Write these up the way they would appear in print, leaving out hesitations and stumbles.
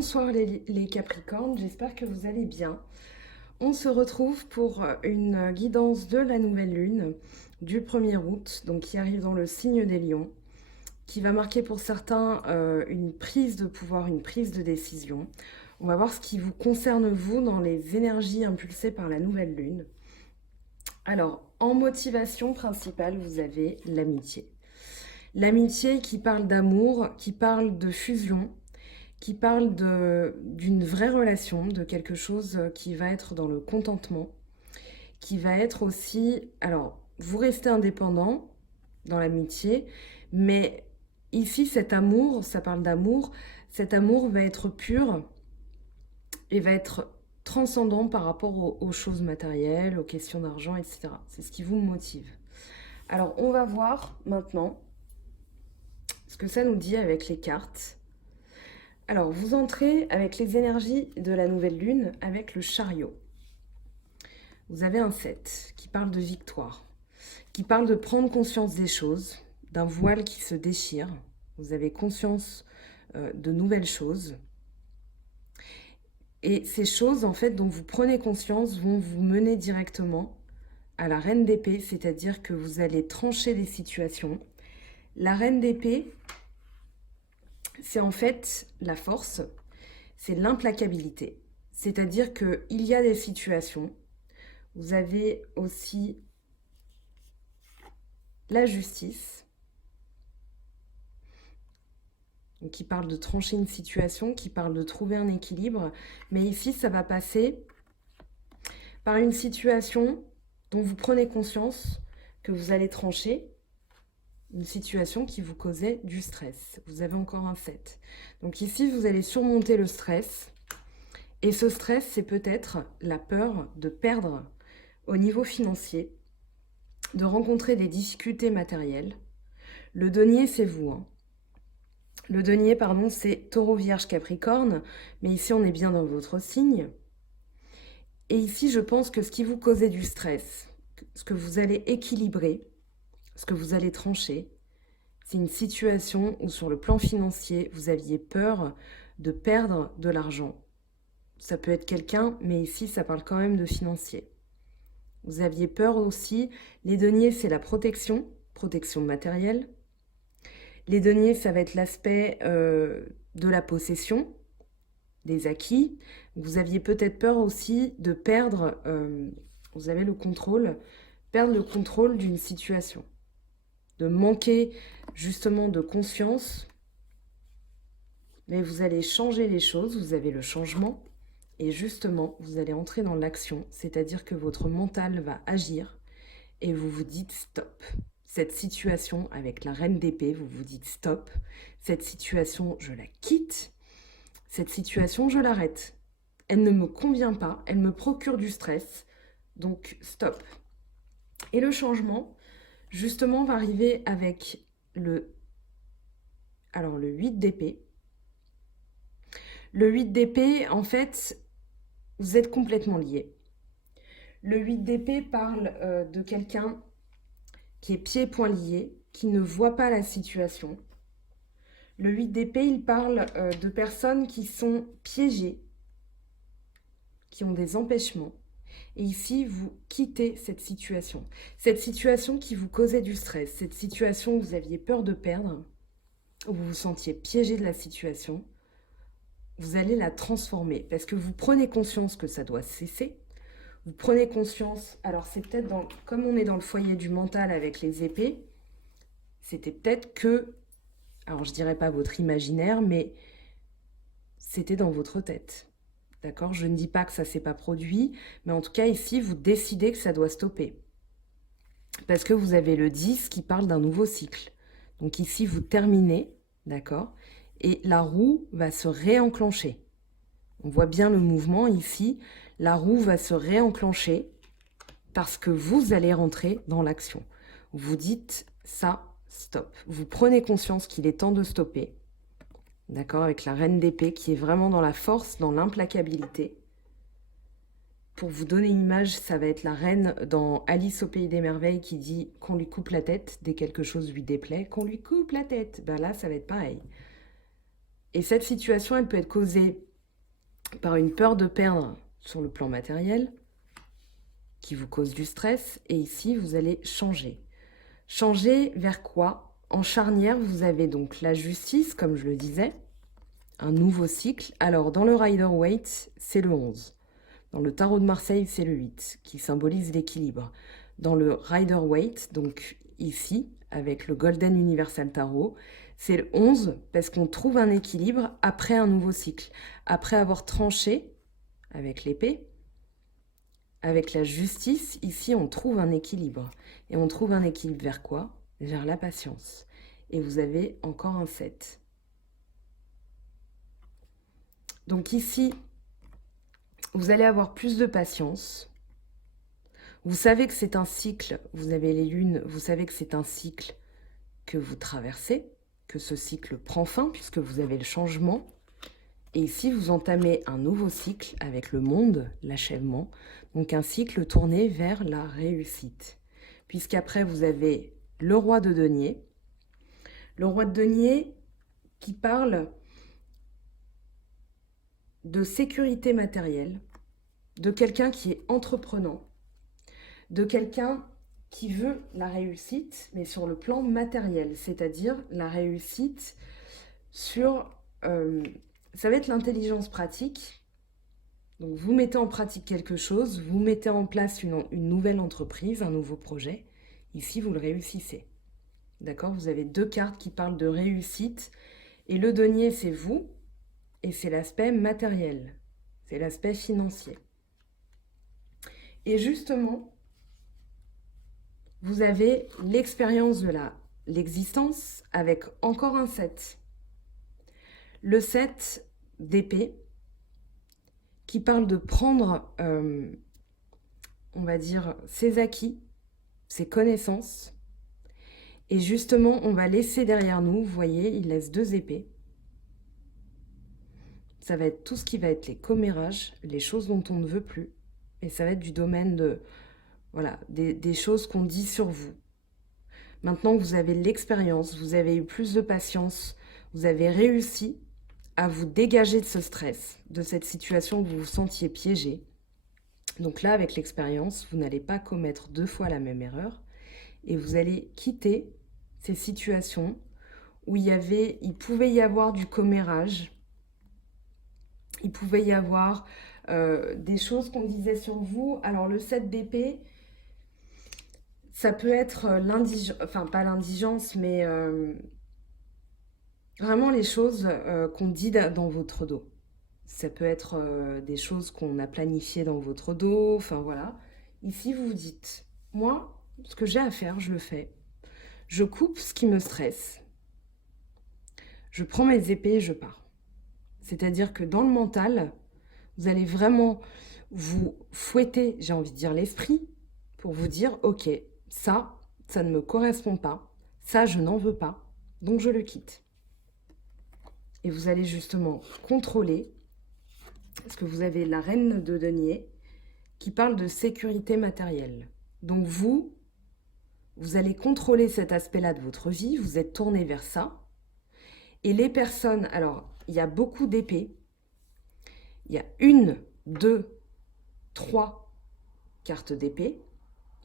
Bonsoir les Capricornes, j'espère que vous allez bien. On se retrouve pour une guidance de la nouvelle lune du 1er août, donc qui arrive dans le signe des lions, qui va marquer pour certains une prise de pouvoir, une prise de décision. On va voir ce qui vous concerne vous dans les énergies impulsées par la nouvelle lune. Alors, en motivation principale, vous avez l'amitié. L'amitié qui parle d'amour, qui parle de fusion, qui parle d'une vraie relation, de quelque chose qui va être dans le contentement, qui va être aussi... Alors, vous restez indépendant dans l'amitié, mais ici, cet amour, ça parle d'amour, cet amour va être pur et va être transcendant par rapport aux choses matérielles, aux questions d'argent, etc. C'est ce qui vous motive. Alors, on va voir maintenant ce que ça nous dit avec les cartes. Alors, vous entrez avec les énergies de la nouvelle lune, avec le chariot. Vous avez un 7 qui parle de victoire, qui parle de prendre conscience des choses, d'un voile qui se déchire. Vous avez conscience de nouvelles choses. Et ces choses, en fait, dont vous prenez conscience, vont vous mener directement à la reine d'épée, c'est-à-dire que vous allez trancher les situations. La reine d'épée, c'est en fait la force, c'est l'implacabilité. C'est-à-dire qu'il y a des situations, vous avez aussi la justice, qui parle de trancher une situation, qui parle de trouver un équilibre. Mais ici, ça va passer par une situation dont vous prenez conscience que vous allez trancher, une situation qui vous causait du stress. Vous avez encore un 7. Donc ici, vous allez surmonter le stress. Et ce stress, c'est peut-être la peur de perdre au niveau financier, de rencontrer des difficultés matérielles. Le denier, c'est vous. Le denier, pardon, c'est Taureau, Vierge, Capricorne. Mais ici, on est bien dans votre signe. Et ici, je pense que ce qui vous causait du stress, ce que vous allez équilibrer, ce que vous allez trancher, c'est une situation où sur le plan financier, vous aviez peur de perdre de l'argent. Ça peut être quelqu'un, mais ici, ça parle quand même de financier. Vous aviez peur aussi. Les deniers, c'est la protection matérielle. Les deniers, ça va être l'aspect de la possession, des acquis. Vous aviez peut-être peur aussi de perdre, vous avez le contrôle, perdre le contrôle d'une situation, de manquer justement de conscience. Mais vous allez changer les choses, vous avez le changement. Et justement, vous allez entrer dans l'action, c'est-à-dire que votre mental va agir et vous vous dites stop. Cette situation avec la reine d'épée, vous vous dites stop. Cette situation, je la quitte. Cette situation, je l'arrête. Elle ne me convient pas, elle me procure du stress, donc stop. Et le changement, justement, va arriver avec le 8 d'épée. Le 8 d'épée, en fait, vous êtes complètement liés. Le 8 d'épée parle de quelqu'un qui est pieds et poings liés, qui ne voit pas la situation. Le 8 d'épée, il parle de personnes qui sont piégées, qui ont des empêchements. Et ici, vous quittez cette situation. Cette situation qui vous causait du stress, cette situation où vous aviez peur de perdre, où vous vous sentiez piégé de la situation, vous allez la transformer parce que vous prenez conscience que ça doit cesser. Vous prenez conscience, alors c'est peut-être comme on est dans le foyer du mental avec les épées, c'était peut-être que, alors je dirais pas votre imaginaire, mais c'était dans votre tête. D'accord? Je ne dis pas que ça ne s'est pas produit, mais en tout cas ici, vous décidez que ça doit stopper. Parce que vous avez le 10 qui parle d'un nouveau cycle. Donc ici, vous terminez, d'accord? Et la roue va se réenclencher. On voit bien le mouvement ici. La roue va se réenclencher parce que vous allez rentrer dans l'action. Vous dites ça, stop. Vous prenez conscience qu'il est temps de stopper. D'accord, avec la reine d'épée qui est vraiment dans la force, dans l'implacabilité. Pour vous donner une image, ça va être la reine dans Alice au Pays des Merveilles qui dit qu'on lui coupe la tête dès quelque chose lui déplaît. Qu'on lui coupe la tête. Ben là, ça va être pareil. Et cette situation, elle peut être causée par une peur de perdre sur le plan matériel, qui vous cause du stress. Et ici, vous allez changer. Changer vers quoi? En charnière, vous avez donc la justice, comme je le disais, un nouveau cycle. Alors, dans le Rider-Waite, c'est le 11. Dans le tarot de Marseille, c'est le 8, qui symbolise l'équilibre. Dans le Rider-Waite, donc ici, avec le Golden Universal Tarot, c'est le 11 parce qu'on trouve un équilibre après un nouveau cycle. Après avoir tranché avec l'épée, avec la justice, ici, on trouve un équilibre. Et on trouve un équilibre vers quoi? Vers la patience. Et vous avez encore un 7. Donc ici, vous allez avoir plus de patience. Vous savez que c'est un cycle, vous avez les lunes, vous savez que c'est un cycle que vous traversez, que ce cycle prend fin puisque vous avez le changement. Et ici, vous entamez un nouveau cycle avec le monde, l'achèvement, donc un cycle tourné vers la réussite. Puisqu'après, vous avez le roi de denier. Le roi de denier qui parle de sécurité matérielle, de quelqu'un qui est entreprenant, de quelqu'un qui veut la réussite, mais sur le plan matériel, c'est-à-dire la réussite sur... ça va être l'intelligence pratique. Donc vous mettez en pratique quelque chose, vous mettez en place une nouvelle entreprise, un nouveau projet. Ici, vous le réussissez. D'accord? Vous avez deux cartes qui parlent de réussite. Et le denier, c'est vous, et c'est l'aspect matériel. C'est l'aspect financier. Et justement, vous avez l'expérience de l'existence avec encore un 7. Le 7 d'épée qui parle de prendre, on va dire, ses acquis, ses connaissances. Et justement, on va laisser derrière nous, vous voyez, il laisse 2 épées. Ça va être tout ce qui va être les commérages, les choses dont on ne veut plus. Et ça va être du domaine de, voilà, des choses qu'on dit sur vous. Maintenant que vous avez l'expérience, vous avez eu plus de patience, vous avez réussi à vous dégager de ce stress, de cette situation où vous vous sentiez piégé. Donc là, avec l'expérience, vous n'allez pas commettre 2 fois la même erreur et vous allez quitter ces situations où il pouvait y avoir du commérage, il pouvait y avoir des choses qu'on disait sur vous. Alors le 7 d'épée, ça peut être l'indigence, enfin pas l'indigence, mais vraiment les choses qu'on dit dans votre dos. Ça peut être des choses qu'on a planifiées dans votre dos, enfin voilà. Ici, vous vous dites, moi, ce que j'ai à faire, je le fais. Je coupe ce qui me stresse. Je prends mes épées et je pars. C'est-à-dire que dans le mental, vous allez vraiment vous fouetter, j'ai envie de dire, l'esprit pour vous dire, ok, ça ne me correspond pas, ça, je n'en veux pas, donc je le quitte. Et vous allez justement contrôler, parce que vous avez la reine de denier qui parle de sécurité matérielle. Donc vous allez contrôler cet aspect-là de votre vie, vous êtes tourné vers ça. Et les personnes, alors, il y a beaucoup d'épées. Il y a 1, 2, 3 cartes d'épée.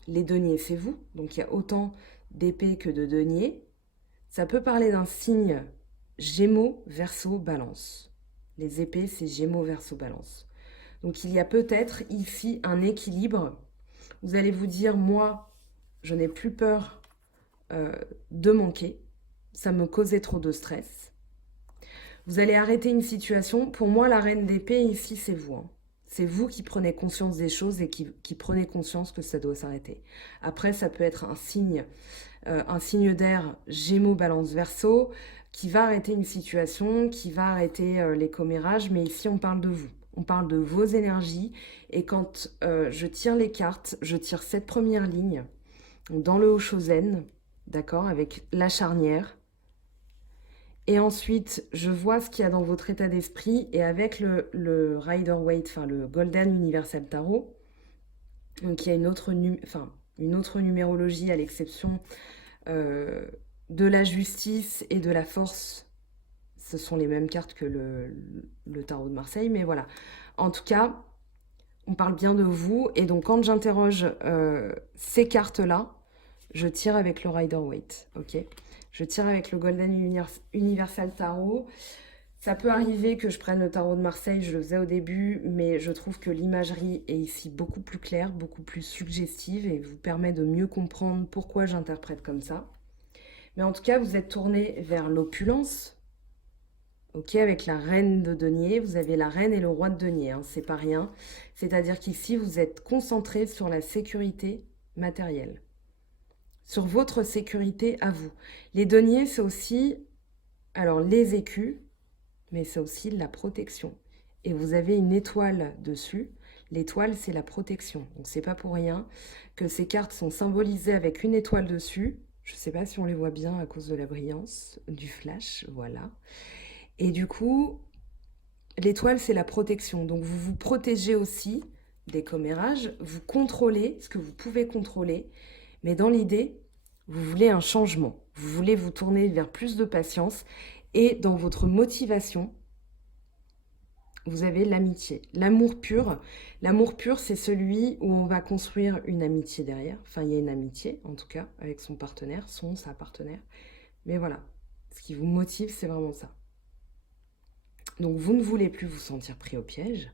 Les deniers, c'est vous. Donc, il y a autant d'épées que de deniers. Ça peut parler d'un signe Gémeaux, Verseau, Balance. Les épées, c'est Gémeaux, Verseau, Balance. Donc, il y a peut-être ici un équilibre. Vous allez vous dire, moi, je n'ai plus peur de manquer. Ça me causait trop de stress. Vous allez arrêter une situation. Pour moi, la reine d'épée, ici, c'est vous. Hein. C'est vous qui prenez conscience des choses et qui prenez conscience que ça doit s'arrêter. Après, ça peut être un signe d'air, Gémeaux, Balance, Verseau, qui va arrêter une situation, qui va arrêter les commérages. Mais ici, on parle de vous. On parle de vos énergies. Et quand je tire les cartes, je tire cette première ligne dans le Haut-Chosen, d'accord, avec la charnière. Et ensuite, je vois ce qu'il y a dans votre état d'esprit. Et avec le Rider-Waite, enfin le Golden Universal Tarot, donc il y a une autre numérologie à l'exception de la justice et de la force. ce sont les mêmes cartes que le tarot de Marseille, mais voilà. En tout cas, on parle bien de vous. Et donc, quand j'interroge ces cartes-là, je tire avec le Rider-Waite, ok? Je tire avec le Golden Universal Tarot. Ça peut arriver que je prenne le tarot de Marseille, je le faisais au début, mais je trouve que l'imagerie est ici beaucoup plus claire, beaucoup plus suggestive et vous permet de mieux comprendre pourquoi j'interprète comme ça. Mais en tout cas, vous êtes tourné vers l'opulence, ok, avec la reine de denier. Vous avez la reine et le roi de denier, hein, c'est pas rien. C'est-à-dire qu'ici, vous êtes concentré sur la sécurité matérielle, sur votre sécurité à vous. Les deniers, c'est aussi, alors les écus, mais c'est aussi la protection. Et vous avez une étoile dessus. L'étoile, c'est la protection. Donc, c'est pas pour rien que ces cartes sont symbolisées avec une étoile dessus. Je ne sais pas si on les voit bien à cause de la brillance du flash, voilà. Et du coup, l'étoile, c'est la protection. Donc, vous vous protégez aussi des commérages. Vous contrôlez ce que vous pouvez contrôler. Mais dans l'idée, vous voulez un changement. Vous voulez vous tourner vers plus de patience. Et dans votre motivation, vous avez l'amitié, l'amour pur. L'amour pur, c'est celui où on va construire une amitié derrière. Enfin, il y a une amitié, en tout cas, avec son partenaire, sa partenaire. Mais voilà, ce qui vous motive, c'est vraiment ça. Donc, vous ne voulez plus vous sentir pris au piège.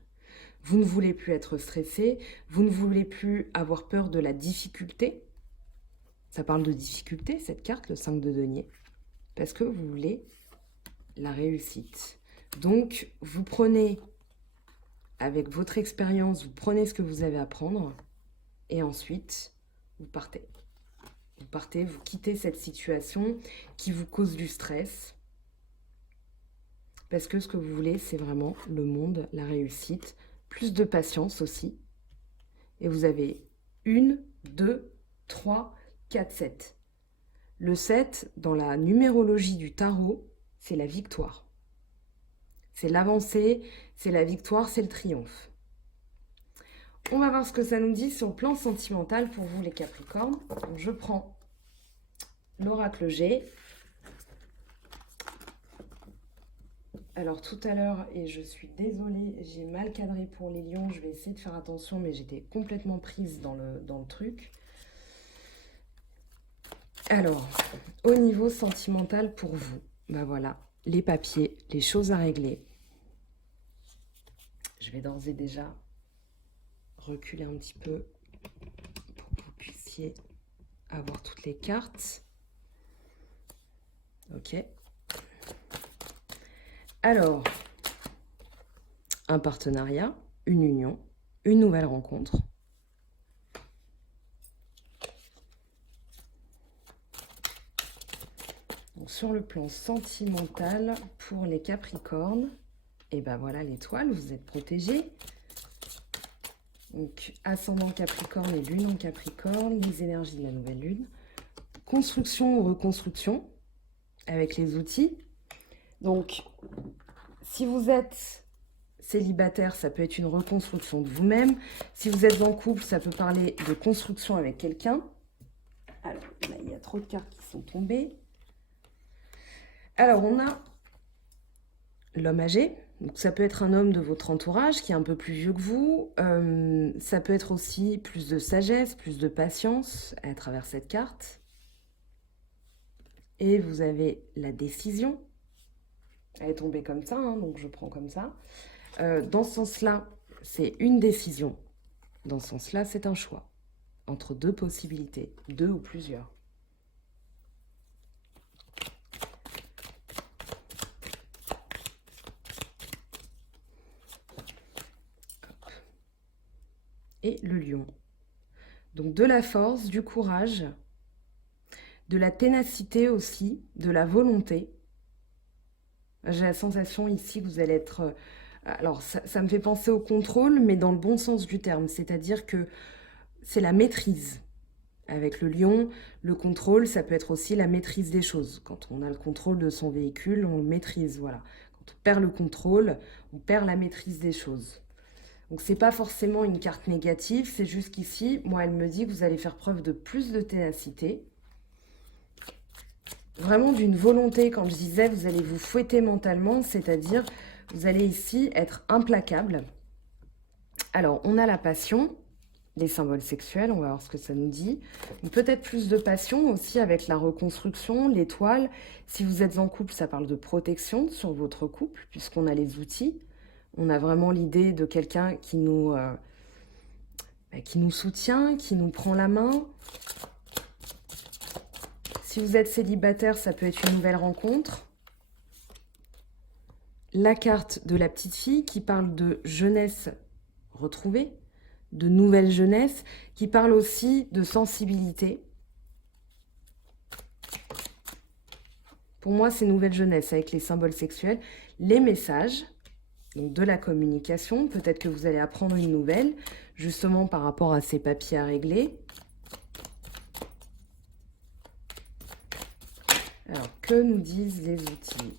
Vous ne voulez plus être stressé. Vous ne voulez plus avoir peur de la difficulté. Ça parle de difficulté, cette carte, le 5 de denier. Parce que vous voulez la réussite. Donc, vous prenez, avec votre expérience, vous prenez ce que vous avez à prendre et ensuite, vous partez. Vous partez, vous quittez cette situation qui vous cause du stress. Parce que ce que vous voulez, c'est vraiment le monde, la réussite, plus de patience aussi. Et vous avez 1, 2, 3, 4, 7. Le 7, dans la numérologie du tarot, c'est la victoire. C'est l'avancée, c'est la victoire, c'est le triomphe. On va voir ce que ça nous dit sur le plan sentimental pour vous les Capricornes. Donc, je prends l'oracle G. Alors tout à l'heure, et je suis désolée, j'ai mal cadré pour les lions, je vais essayer de faire attention, mais j'étais complètement prise dans le truc. Alors, au niveau sentimental pour vous, ben voilà, les papiers, les choses à régler. Je vais d'ores et déjà reculer un petit peu pour que vous puissiez avoir toutes les cartes. Ok. Alors, un partenariat, une union, une nouvelle rencontre. Donc, sur le plan sentimental, pour les Capricornes, et ben voilà l'étoile, vous êtes protégés. Donc, ascendant Capricorne et lune en Capricorne, les énergies de la nouvelle lune. Construction ou reconstruction avec les outils. Donc, si vous êtes célibataire, ça peut être une reconstruction de vous-même. Si vous êtes en couple, ça peut parler de construction avec quelqu'un. Alors, là, il y a trop de cartes qui sont tombées. Alors, on a l'homme âgé. Donc, ça peut être un homme de votre entourage qui est un peu plus vieux que vous. Ça peut être aussi plus de sagesse, plus de patience à travers cette carte. Et vous avez la décision. Elle est tombée comme ça, hein, donc je prends comme ça. Dans ce sens-là, c'est une décision. Dans ce sens-là, c'est un choix. Entre deux possibilités, deux ou plusieurs. Et le lion. Donc de la force, du courage, de la ténacité aussi, de la volonté. J'ai la sensation ici que vous allez être... alors ça me fait penser au contrôle, mais dans le bon sens du terme. C'est-à-dire que c'est la maîtrise. Avec le lion, le contrôle, ça peut être aussi la maîtrise des choses. Quand on a le contrôle de son véhicule, on le maîtrise, voilà. Quand on perd le contrôle, on perd la maîtrise des choses. Donc, c'est pas forcément une carte négative, c'est juste qu'ici, moi, elle me dit que vous allez faire preuve de plus de ténacité. vraiment d'une volonté, quand je disais vous allez vous fouetter mentalement, c'est-à-dire vous allez ici être implacable. Alors, on a la passion, les symboles sexuels, on va voir ce que ça nous dit. Peut-être plus de passion aussi avec la reconstruction, l'étoile. Si vous êtes en couple, ça parle de protection sur votre couple, puisqu'on a les outils. On a vraiment l'idée de quelqu'un qui nous soutient, qui nous prend la main. Si vous êtes célibataire, ça peut être une nouvelle rencontre. La carte de la petite fille qui parle de jeunesse retrouvée, de nouvelle jeunesse, qui parle aussi de sensibilité. Pour moi, c'est nouvelle jeunesse avec les symboles sexuels, les messages, donc de la communication. Peut-être que vous allez apprendre une nouvelle, justement par rapport à ces papiers à régler. Alors, que nous disent les outils?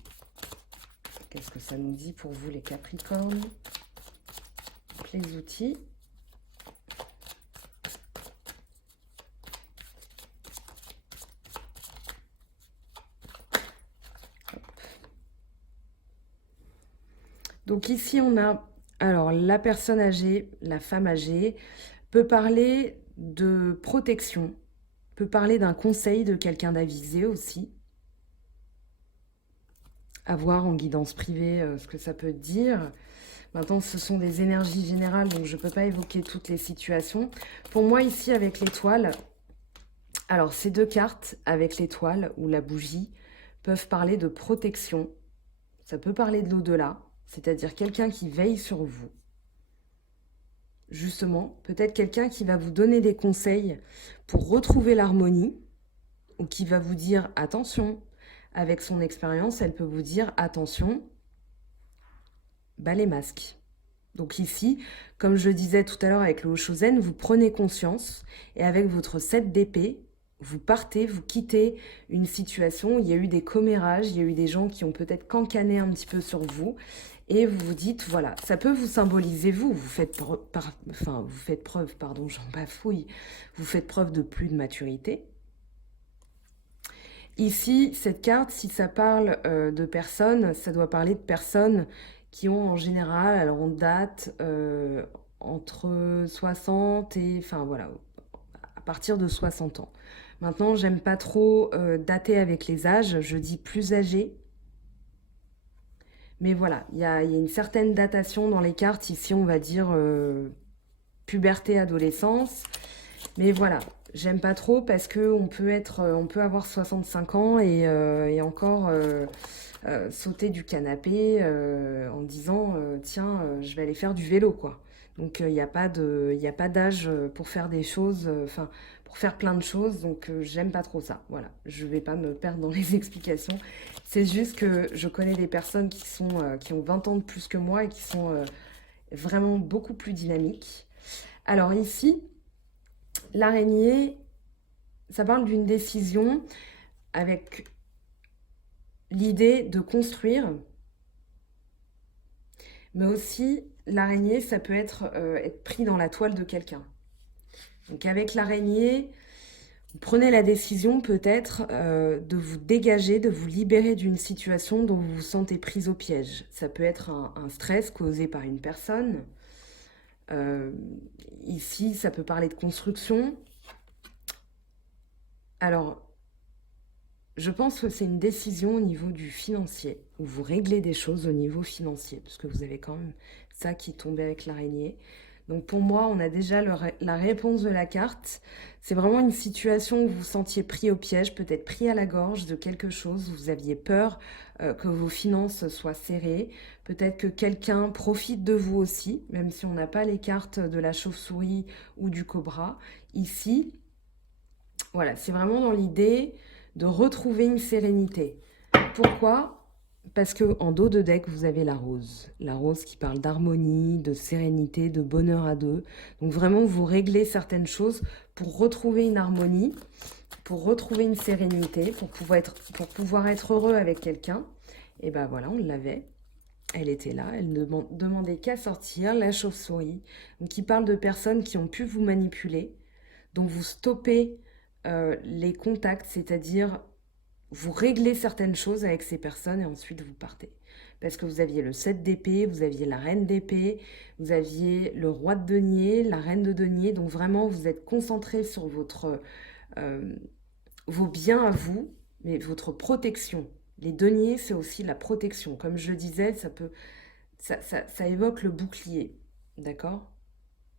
Qu'est-ce que ça nous dit pour vous, les Capricornes? Donc, les outils. Donc ici, on a alors la personne âgée, la femme âgée, peut parler de protection, peut parler d'un conseil de quelqu'un d'avisé aussi. À voir en guidance privée ce que ça peut dire. Maintenant, ce sont des énergies générales, donc je ne peux pas évoquer toutes les situations. Pour moi, ici, avec l'étoile, alors ces deux cartes, avec l'étoile ou la bougie, peuvent parler de protection. Ça peut parler de l'au-delà, c'est-à-dire quelqu'un qui veille sur vous. Justement, peut-être quelqu'un qui va vous donner des conseils pour retrouver l'harmonie, ou qui va vous dire attention. Avec son expérience, elle peut vous dire attention, bas les masques. Donc ici, comme je disais tout à l'heure avec le Oshozen, vous prenez conscience et avec votre 7 d'épée, vous partez, vous quittez une situation où il y a eu des commérages, il y a eu des gens qui ont peut-être cancané un petit peu sur vous et vous vous dites, voilà, ça peut vous symboliser vous faites preuve, pardon, j'en bafouille, vous faites preuve de plus de maturité. Ici, cette carte, si ça parle de personnes, ça doit parler de personnes qui ont en général, alors on date entre 60 et, enfin voilà, à partir de 60 ans. Maintenant, j'aime pas trop dater avec les âges, je dis plus âgé. Mais voilà, il y a une certaine datation dans les cartes. Ici, on va dire puberté, adolescence. Mais voilà, j'aime pas trop parce que on peut avoir 65 ans et encore sauter du canapé en disant tiens, je vais aller faire du vélo, quoi. Donc il n'y a pas d'âge pour faire des choses, enfin pour faire plein de choses. Donc j'aime pas trop ça. Voilà, je vais pas me perdre dans les explications. C'est juste que je connais des personnes qui ont 20 ans de plus que moi et qui sont vraiment beaucoup plus dynamiques. Alors ici, l'araignée, ça parle d'une décision avec l'idée de construire, mais aussi l'araignée, ça peut être pris dans la toile de quelqu'un. Donc avec l'araignée, vous prenez la décision peut-être de vous dégager, de vous libérer d'une situation dont vous vous sentez prise au piège. Ça peut être un stress causé par une personne. Ici, ça peut parler de construction. Alors, je pense que c'est une décision au niveau du financier, où vous réglez des choses au niveau financier, parce que vous avez quand même ça qui tombe avec l'araignée. Donc pour moi, on a déjà la réponse de la carte. C'est vraiment une situation où vous vous sentiez pris au piège, peut-être pris à la gorge de quelque chose, vous aviez peur que vos finances soient serrées, peut-être que quelqu'un profite de vous aussi, même si on n'a pas les cartes de la chauve-souris ou du cobra. Ici, voilà, c'est vraiment dans l'idée de retrouver une sérénité. Pourquoi? Parce que en dos de deck, vous avez la rose. La rose qui parle d'harmonie, de sérénité, de bonheur à deux. Donc vraiment, vous réglez certaines choses pour retrouver une harmonie, pour retrouver une sérénité, pour pouvoir être heureux avec quelqu'un. Et ben voilà, on l'avait. Elle était là, elle ne demandait qu'à sortir, la chauve-souris. Donc qui parle de personnes qui ont pu vous manipuler. Donc vous stoppez les contacts, c'est-à-dire vous réglez certaines choses avec ces personnes et ensuite vous partez. Parce que vous aviez le 7 d'épée, vous aviez la reine d'épée, vous aviez le roi de denier, la reine de denier. Donc vraiment, vous êtes concentré sur vos biens à vous, mais votre protection. Les deniers, c'est aussi la protection. Comme je le disais, ça évoque le bouclier. D'accord?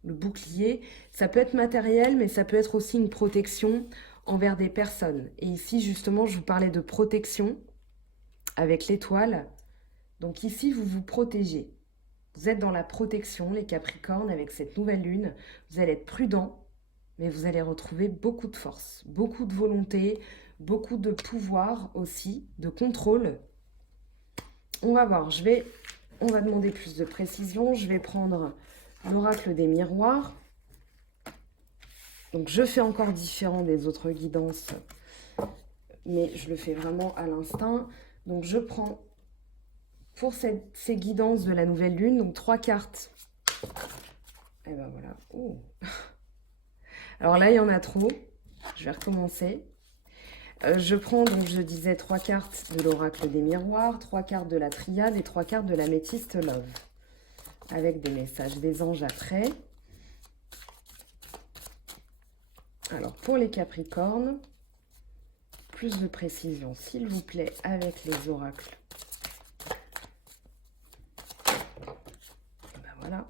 Le bouclier, ça peut être matériel, mais ça peut être aussi une protection envers des personnes. Et ici, justement, je vous parlais de protection avec l'étoile. Donc ici, vous vous protégez. Vous êtes dans la protection, les Capricornes, avec cette nouvelle lune. Vous allez être prudent, mais vous allez retrouver beaucoup de force, beaucoup de volonté, beaucoup de pouvoir aussi, de contrôle. On va voir, on va demander plus de précision. Je vais prendre l'oracle des miroirs. Donc je fais encore différent des autres guidances, mais je le fais vraiment à l'instinct. Donc je prends pour ces guidances de la nouvelle lune, donc 3 cartes. Et ben voilà. Oh. Alors là, il y en a trop. Je vais recommencer. Je prends, donc je disais, 3 cartes de l'oracle des miroirs, 3 cartes de la triade et 3 cartes de l'améthyste love. Avec des messages des anges après. Alors pour les Capricornes, plus de précision s'il vous plaît avec les oracles. Ben voilà.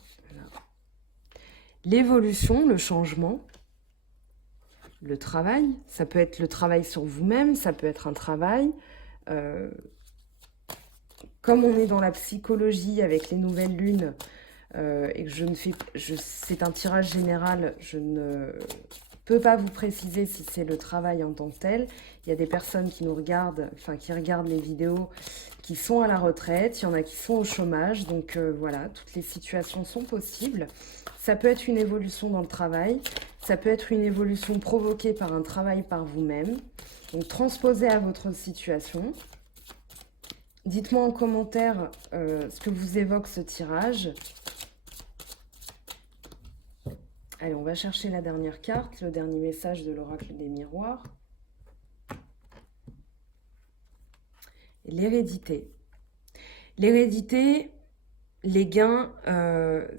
L'évolution, le changement, le travail, ça peut être le travail sur vous-même, ça peut être un travail. Comme on est dans la psychologie avec les nouvelles lunes, et que c'est un tirage général, je ne peux pas vous préciser si c'est le travail en tant que tel. Il y a des personnes qui nous regardent, enfin qui regardent les vidéos, qui sont à la retraite, il y en a qui sont au chômage, donc voilà, toutes les situations sont possibles. Ça peut être une évolution dans le travail, ça peut être une évolution provoquée par un travail par vous-même, donc transposez à votre situation. Dites-moi en commentaire ce que vous évoque ce tirage. Allez, on va chercher la dernière carte, le dernier message de l'oracle des miroirs. L'hérédité. L'hérédité, les gains,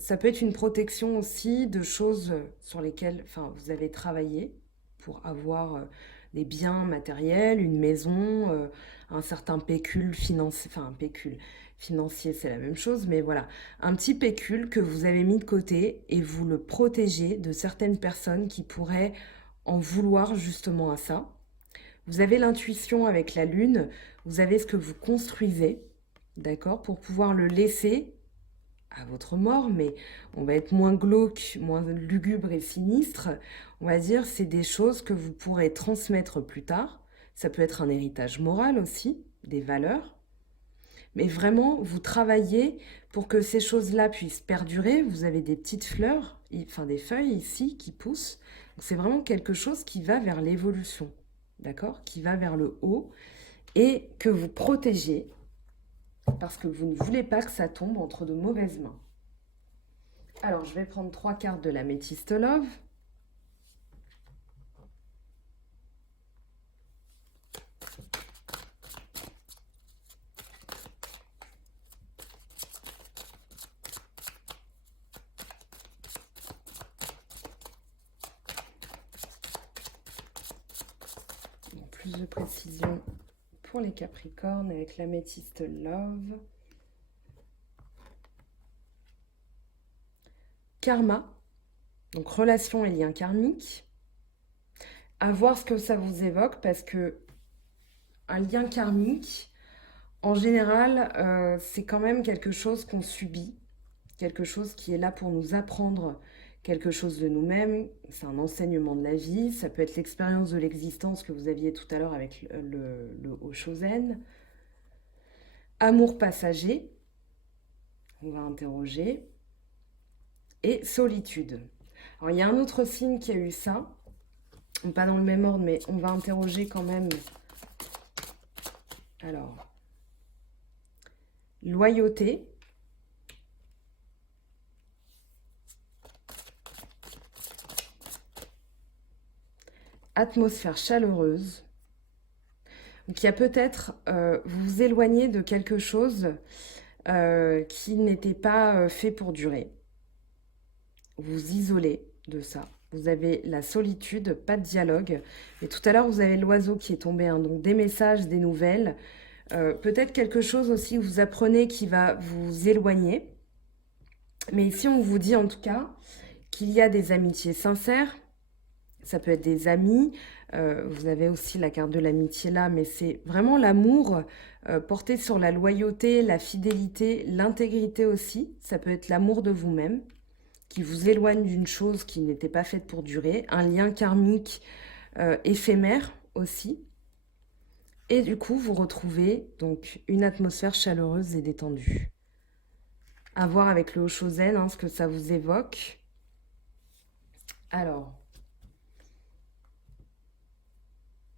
ça peut être une protection aussi de choses sur lesquelles vous avez travaillé pour avoir des biens matériels, une maison, un certain pécule financier, enfin un pécule financier c'est la même chose, mais voilà, un petit pécule que vous avez mis de côté et vous le protégez de certaines personnes qui pourraient en vouloir justement à ça. Vous avez l'intuition avec la lune, vous avez ce que vous construisez, d'accord, pour pouvoir le laisser à votre mort, mais on va être moins glauque, moins lugubre et sinistre. On va dire c'est des choses que vous pourrez transmettre plus tard. Ça peut être un héritage moral aussi, des valeurs. Mais vraiment, vous travaillez pour que ces choses-là puissent perdurer. Vous avez des petites fleurs, enfin des feuilles ici qui poussent. Donc c'est vraiment quelque chose qui va vers l'évolution, d'accord, qui va vers le haut et que vous protégez parce que vous ne voulez pas que ça tombe entre de mauvaises mains. Alors, je vais prendre 3 cartes de l'améthyste love. Plus de précision pour les Capricornes avec l'améthyste love. Karma, donc relation et lien karmique. À voir ce que ça vous évoque parce que un lien karmique, en général, c'est quand même quelque chose qu'on subit, quelque chose qui est là pour nous apprendre quelque chose de nous-mêmes. C'est un enseignement de la vie, ça peut être l'expérience de l'existence que vous aviez tout à l'heure avec le Oshozen. Amour passager, on va interroger. Et solitude. Alors, il y a un autre signe qui a eu ça. Pas dans le même ordre, mais on va interroger quand même. Alors, loyauté. Atmosphère chaleureuse. Donc, il y a peut-être, vous vous éloignez de quelque chose qui n'était pas fait pour durer. Vous vous isolez de ça. Vous avez la solitude, pas de dialogue. Et tout à l'heure, vous avez l'oiseau qui est tombé, hein, donc des messages, des nouvelles. Peut-être quelque chose aussi que vous apprenez qui va vous éloigner. Mais ici, on vous dit en tout cas qu'il y a des amitiés sincères. Ça peut être des amis. Vous avez aussi la carte de l'amitié là, mais c'est vraiment l'amour porté sur la loyauté, la fidélité, l'intégrité aussi. Ça peut être l'amour de vous-même qui vous éloigne d'une chose qui n'était pas faite pour durer. Un lien karmique éphémère aussi. Et du coup, vous retrouvez donc une atmosphère chaleureuse et détendue. À voir avec le Oshozen, hein, ce que ça vous évoque. Alors,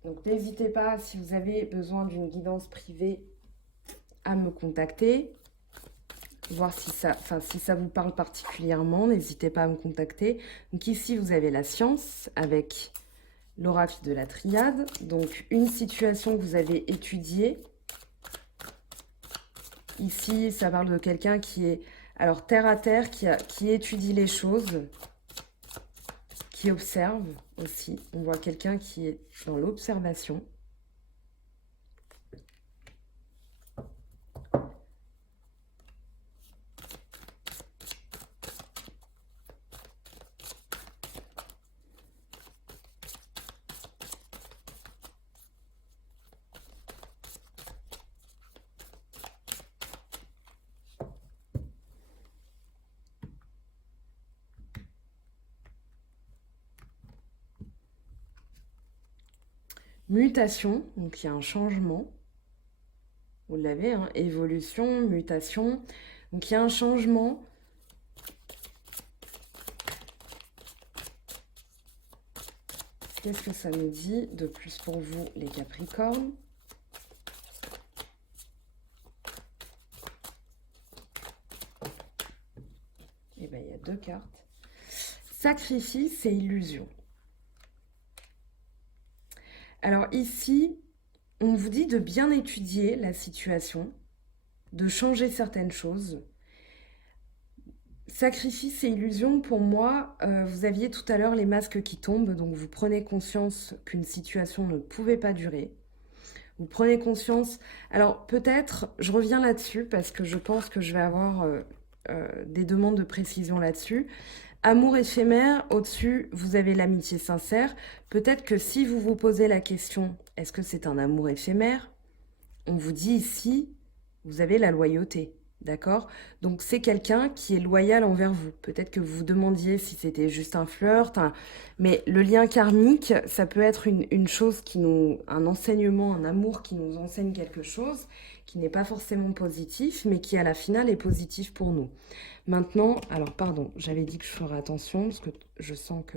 donc n'hésitez pas, si vous avez besoin d'une guidance privée, à me contacter. Voir si ça vous parle particulièrement, n'hésitez pas à me contacter. Donc ici, vous avez la science avec l'oracle de la triade. Donc, une situation que vous avez étudiée. Ici, ça parle de quelqu'un qui est, alors, terre à terre, qui étudie les choses, qui observe aussi. On voit quelqu'un qui est dans l'observation. Mutation, donc il y a un changement. Vous l'avez, hein, évolution, mutation. Donc il y a un changement. Qu'est-ce que ça nous dit de plus pour vous, les Capricornes? Eh bien, il y a deux cartes. Sacrifice et illusion. Alors ici, on vous dit de bien étudier la situation, de changer certaines choses. Sacrifice et illusion, pour moi, vous aviez tout à l'heure les masques qui tombent, donc vous prenez conscience qu'une situation ne pouvait pas durer. Vous prenez conscience... Alors peut-être, je reviens là-dessus parce que je pense que je vais avoir des demandes de précision là-dessus. Amour éphémère, au-dessus, vous avez l'amitié sincère. Peut-être que si vous vous posez la question, est-ce que c'est un amour éphémère? On vous dit ici, vous avez la loyauté, d'accord? Donc c'est quelqu'un qui est loyal envers vous. Peut-être que vous vous demandiez si c'était juste un flirt, mais le lien karmique, ça peut être une chose qui nous... un enseignement, un amour qui nous enseigne quelque chose, qui n'est pas forcément positif, mais qui à la finale est positif pour nous. Maintenant, alors pardon, j'avais dit que je ferais attention parce que je sens que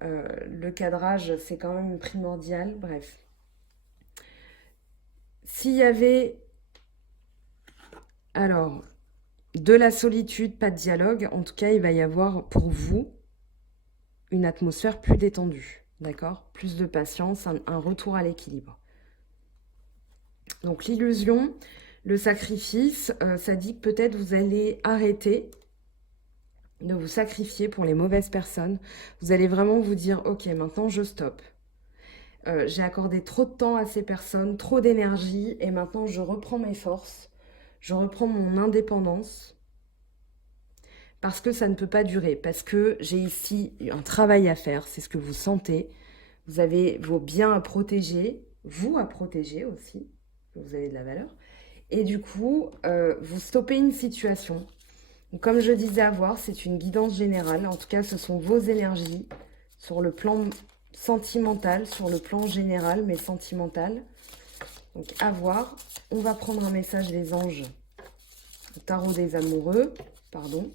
le cadrage, c'est quand même primordial. Bref. S'il y avait, alors, de la solitude, pas de dialogue, en tout cas, il va y avoir pour vous une atmosphère plus détendue, d'accord? Plus de patience, un retour à l'équilibre. Donc l'illusion, le sacrifice, ça dit que peut-être vous allez arrêter de vous sacrifier pour les mauvaises personnes. Vous allez vraiment vous dire, ok, maintenant je stoppe. J'ai accordé trop de temps à ces personnes, trop d'énergie, et maintenant je reprends mes forces, je reprends mon indépendance, parce que ça ne peut pas durer, parce que j'ai ici un travail à faire, c'est ce que vous sentez. Vous avez vos biens à protéger, vous à protéger aussi, vous avez de la valeur. Et du coup, vous stoppez une situation. Donc, comme je disais à voir, c'est une guidance générale. En tout cas, ce sont vos énergies sur le plan sentimental, sur le plan général, mais sentimental. Donc, à voir. On va prendre un message des anges. Le tarot des amoureux, pardon.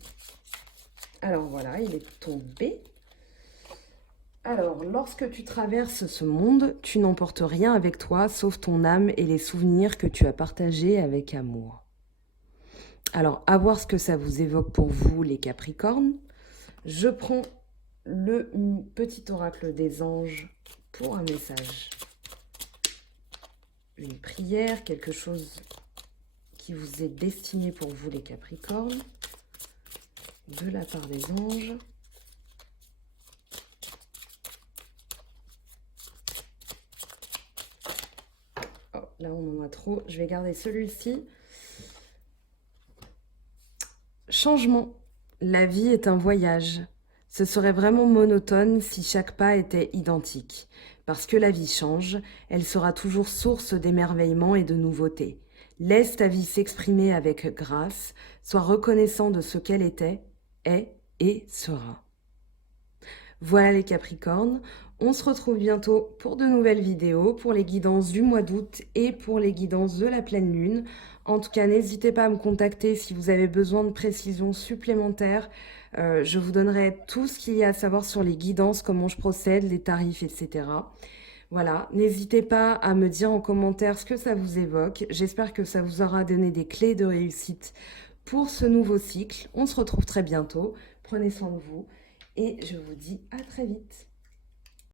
Alors, voilà, il est tombé. Alors, lorsque tu traverses ce monde, tu n'emportes rien avec toi, sauf ton âme et les souvenirs que tu as partagés avec amour. Alors, à voir ce que ça vous évoque pour vous, les Capricornes. Je prends le petit oracle des anges pour un message. une prière, quelque chose qui vous est destiné pour vous les Capricornes, de la part des anges. Oh, là on en a trop, je vais garder celui-ci. Changement. La vie est un voyage. Ce serait vraiment monotone si chaque pas était identique. Parce que la vie change, elle sera toujours source d'émerveillement et de nouveautés. Laisse ta vie s'exprimer avec grâce, sois reconnaissant de ce qu'elle était, est et sera. Voilà les Capricornes, on se retrouve bientôt pour de nouvelles vidéos, pour les guidances du mois d'août et pour les guidances de la pleine lune. En tout cas, n'hésitez pas à me contacter si vous avez besoin de précisions supplémentaires. Je vous donnerai tout ce qu'il y a à savoir sur les guidances, comment je procède, les tarifs, etc. Voilà, n'hésitez pas à me dire en commentaire ce que ça vous évoque. J'espère que ça vous aura donné des clés de réussite pour ce nouveau cycle. On se retrouve très bientôt. Prenez soin de vous et je vous dis à très vite.